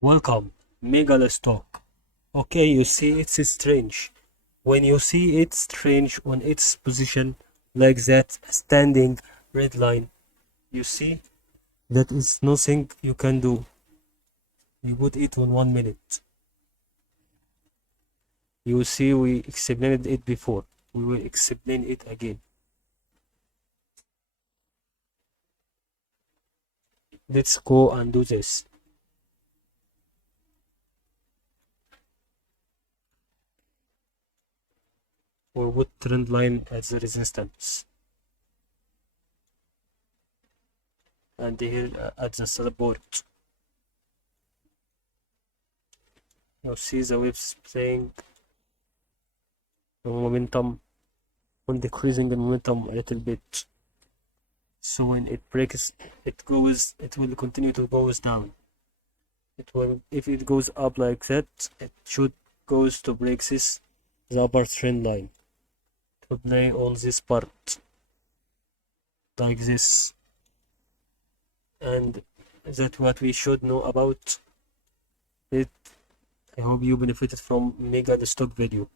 Welcome, MEGL stock. Okay, you see it's strange. When you see it strange on its position like that, standing red line, you see that is nothing you can do. You put it on 1 minute. You see we explained it before. We will explain it again. Let's go and do this. Or put trend line as the resistance. And here at the support. You see the waves playing momentum on decreasing the momentum a little bit. So when it breaks, it will continue to goes down. It will, if it goes up like that, it should goes to break this, the upper trend line, to play on this part, like this. And that's what we should know about it. I hope you benefited from MEGL stock video.